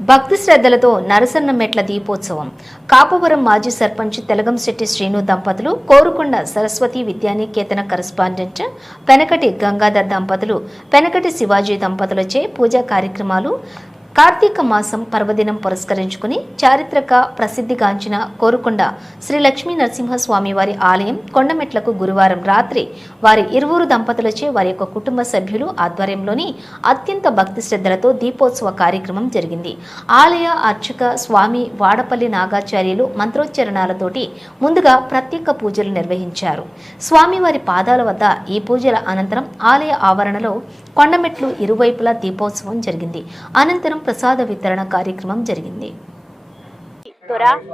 భక్తి శ్రద్ధలతో నరసన్న మెట్ల దీపోత్సవం. కాపవరం మాజీ సర్పంచ్ తెలగంశెట్టి శ్రీను దంపతులు, కోరుకొండ సరస్వతి విద్యానికేతన కరస్పాండెంట్ పెనకటి గంగాధర్ దంపతులు, పెనకటి శివాజీ దంపతులచే పూజా కార్యక్రమాలు. కార్తీక మాసం పర్వదినం పురస్కరించుకుని చారిత్రక ప్రసిద్ధిగాంచిన కోరుకొండ శ్రీ లక్ష్మీ నరసింహస్వామి వారి ఆలయం కొండమెట్లకు గురువారం రాత్రి వారి ఇరువురు దంపతులచే వారి యొక్క కుటుంబ సభ్యులు ఆధ్వర్యంలోని అత్యంత భక్తి శ్రద్ధలతో దీపోత్సవ కార్యక్రమం జరిగింది. ఆలయ అర్చక స్వామి వాడపల్లి నాగాచార్యులు మంత్రోచ్చరణాలతోటి ముందుగా ప్రత్యేక పూజలు నిర్వహించారు. స్వామివారి పాదాల వద్ద ఈ పూజల అనంతరం ఆలయ ఆవరణలో కొండమెట్లు ఇరువైపులా దీపోత్సవం జరిగింది. అనంతరం ప్రసాద వితరణ కార్యక్రమం జరిగింది.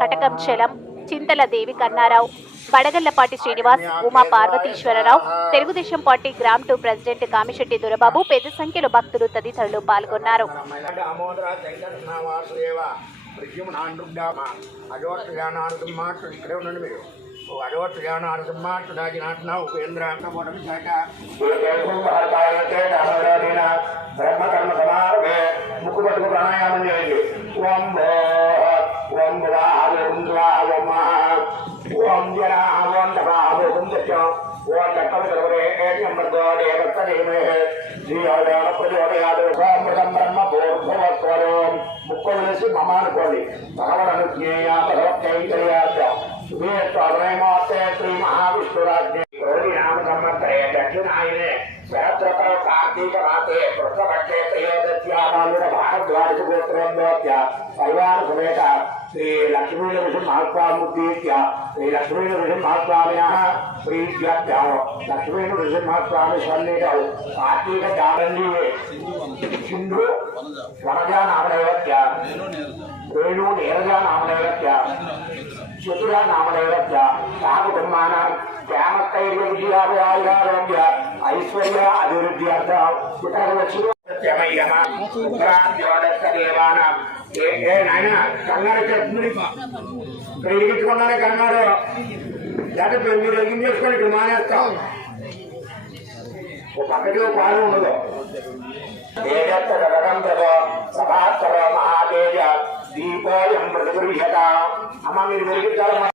కటకంచలం చింతల దేవి కన్నారావు, బడగల్లపాటి శ్రీనివాస్, ఉమా పార్వతీశ్వరరావు, తెలుగుదేశం పార్టీ గ్రామ్ 2 ప్రెసిడెంట్ కామిశెట్టి దొరబాబు, పెద్ద సంఖ్యలో భక్తులు తదితరులు పాల్గొన్నారు. బ్రహ్మకర్మ సమారభే ముక్కు పట్టుకు ప్రాణాయామం చేయండి. ఓం ఓం ఓం జన ఓం ఓం దక్షం ఓం దక్షం సర్వరే బ్రహ్మ భూర్భువస్వరం ముక్కు వేసి మమ అనుకోండి. భగవన్ అనుజ్ఞేయ భగవత్కైంకర్యార్థం శుభేత్వాదనయమోస్తే శ్రీ మహావిష్ణురాజ్ఞే నామ సంవత్సరే దక్షిణాయనే శరద్రతో కార్తీక మాసే కృష్ణపక్షే త్రయోదశ్యామానుడ భారద్వాజ గోత్రోద్భవత్య సర్వాన్ సమేత శ్రీ లక్ష్మీ నృసింహస్వామిత్య శ్రీ లక్ష్మీ నృసింహస్వామినః ప్రీత్యర్థం లక్ష్మీ నృసింహస్వామి సన్నిధౌ కార్తీక చారండి సింధు వనజా నామదేవత్య రేణు నీరజా నామదేవత్య చతుర నామదేవత్య సా కుటుంబానాం క్షేమస్థైర్య విజయాభయారోగ్య ఐశ్వర్య అభివృద్ధ్యర్థ కన్నారు ఇక్కడ ఇరిగించుకున్నారే కన్నారు. లేకపోతే మీరు ఎగిరించేసుకొని ఇక్కడ మానేస్తాం. ఓ పక్కకి పాలు ఉండదు. సభాస్తవ మహాతేజ దీపోయం ప్రతిగృహ్యత. అమ్మ మీరు వెలిగించాలమ్మా.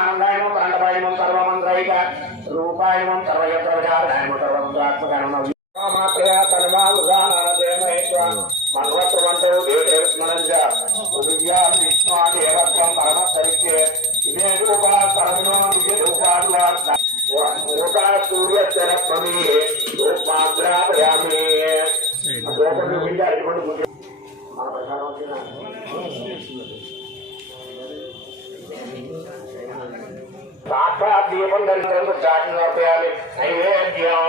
ఆనందాయమం ప్రాణపాయమం సర్వమంత్రైక రూపాయమం సర్వయత్రవిచారణాయమం సర్వముద్రాత్మకాయమం మన్వత్రమంతో దేవస్మరంజ విష్ణుదేవత్వం పరమస్తరిత్యే ఇదే రూపా పరమినో దివ్య రూపాడువార్త సూర్యచరత్వమే రూపాగ్రాపయామి. సాక్షాత్ దీపం ధరించడంతో చాటి నడిపేయాలి. నైవేద్యం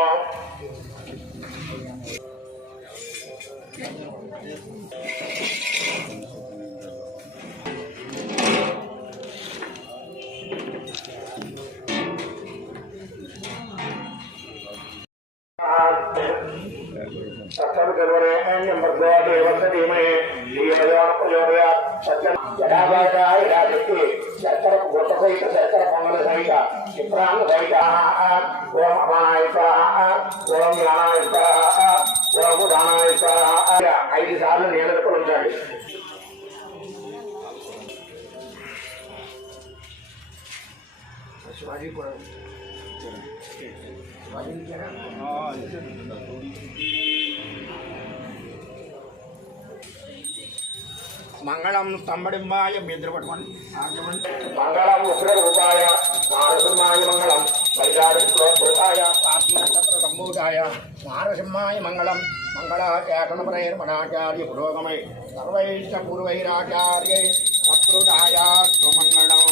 శర్కర గుట్ట సహిత శర్కర పొంగల సహిత చిత్రాంగ సహిత ఓం అమానాయ ఓం జ్ఞానాయ ఓం దానాయ 5 సార్లు నీళ్ళకు ఉంచండి. శివాజీ కూడా మంగళం స్తంభడింబాయ మిద్రపట్టుకోండి. మంగళం ఉగ్రరూపాయ నారసింహాయ మంగళం పరిచారృతాయ సంభూతాయ నారసింహాయ మంగళం మంగళాచారణపరైర్మణాచార్య పురోగమై సర్వైశ్చ పూర్వైరాచార్యై సత్కృతాయ స్వమంగళం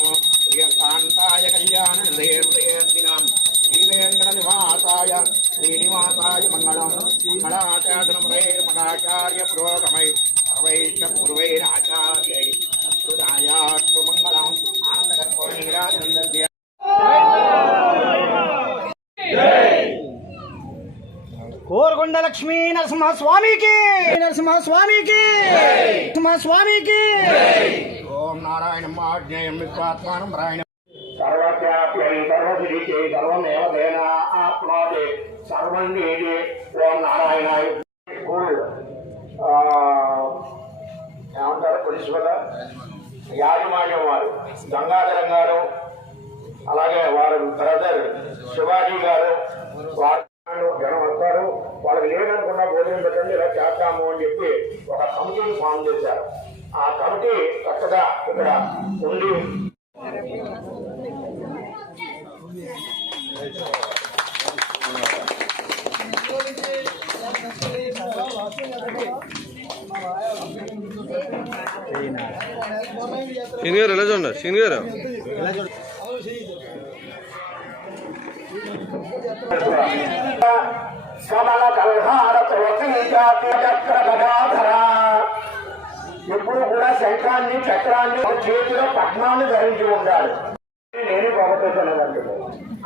ప్రియకాంతాయ కళ్యాణ హృదయేర్దినాం శ్రీవేంద్ర నివాసాయ శ్రీనివాసాయ మంగళం మంగళాచారణపరైర్మణాచార్య పురోగమై సర్వైశ్చ పూర్వైరాచార్యై సత్కృతాయ స్వమంగళం ఆనందకర్పూర్ణిరాజనంద్య. కోరుకొండ లక్ష్మీ నరసింహస్వామికి నరసింహస్వామికి నరసింహస్వామికి ఓం నారాయణ ఆజ్ఞేయం విశ్వాత్మానం రాయణ సర్వత్యాప్యై సర్వసిద్ధి సర్వమేవ తేన ఆప్నోతి సర్వం నీతి. ఓం నారాయణాయ. స్కూల్ ఏమంటారు ప్రిన్సిపల్ యాజమాన్యం వారు గంగాధరం గారు, అలాగే వారి బ్రదర్ శివాజీ గారు, వారు జనం వస్తారు. వాళ్ళకి లేదనుకున్న భోజనం పెట్టండి, ఇలా చేస్తాము అని చెప్పి ఒక కమిటీని ఫామ్ చేశారు. ఆ కమిటీ చక్కగా ఇక్కడ ఉండి సీనియర్ ఎలా చూడండి సీనియర్ కమల కల్హార చక్ర గదాధర. ఎప్పుడు కూడా శంఖాన్ని చక్రాన్ని చేతిలో పద్మాన్ని ధరించి ఉండాలి. నేను గొప్పతనంటుంది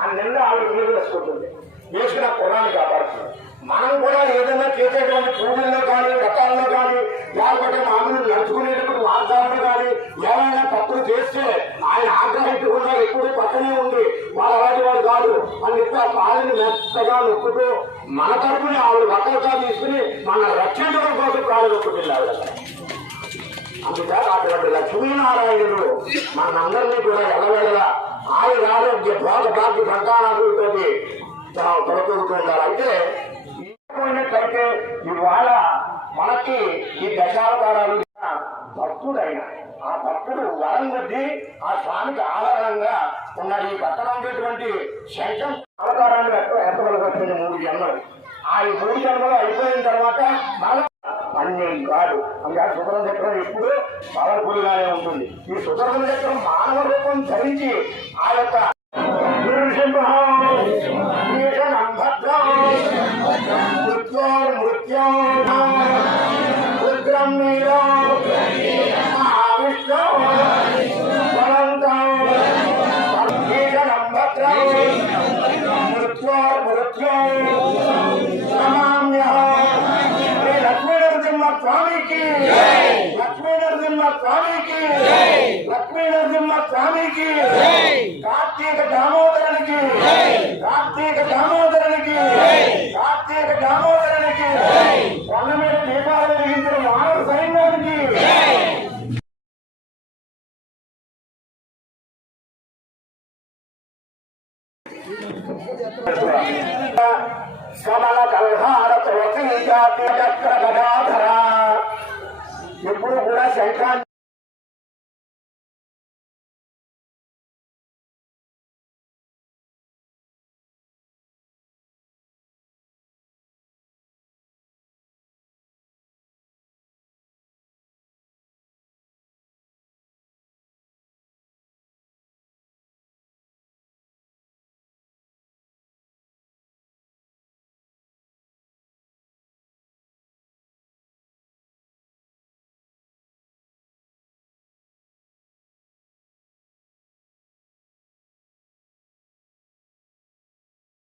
ఆ నిన్న ఆవిడ మీద వేసుకుంటుంది, వేసుకున్న కులాన్ని కాపాడుతుంది. మనం కూడా ఏదైనా చేసేటువంటి పూజల్లో కానీ వ్రతాల్లో కానీ లేకపోతే మామూలు నడుచుకునేటప్పుడు మార్గాలను కానీ ఏమైనా తప్పులు చేస్తే ఆయన ఆగ్రహించకుండా ఎప్పుడు పక్కనే ఉండి వాళ్ళ వాడు కాదు అని చెప్పి ఆ పాలని మెత్తగా నొక్కుతూ మన తరపుని ఆవిడ వక్కలుగా తీసుకుని మన రక్షించడం కోసం కాళ్ళు నొక్కుతుంది ఆవిడ. అందుకే అటువంటి లక్ష్మీనారాయణుడు మనందరినీ కూడా ఎల్లవేళలా ఆయన ఆరోగ్య భోగ భాగ్య సంతానాలతోటి తొలతూగుతూ ఉండాలి. అయితే పోయినట్లయితే ఇవాళ మనకి ఈ దశావతారాలు భక్తుడైన ఆ భక్తుడు వరం కొద్ది ఆ స్వామికి ఆధారంగా ఉన్నాడు. ఈ పక్కన ఉండేటువంటి శంఖం అవతారాన్ని ఎత్తవలసి వచ్చింది 3 జన్మలు. ఆ 3 జన్మలు అయిపోయిన తర్వాత మళ్ళా అన్ని కాదు. అందుకని సుదర్శన చక్రం ఎప్పుడు పవర్ఫుల్ గానే ఉంటుంది. ఈ సుదర్శన చక్రం మానవ రూపం ధరించి ఆ యొక్క స్వామికి లక్ష్మీనరసింహ స్వామికి లక్ష్మీనరసింహ స్వామికి కార్తీక దామోదరునికి కార్తీక దామోదరునికి కార్తీక దామోదరునికి కొండ మీద దీపాలు వెలిగించిన మానవ సైన్యానికి కమల కల్హార చక్ర గదాధర. ఎప్పుడు కూడా శంఖాన్ని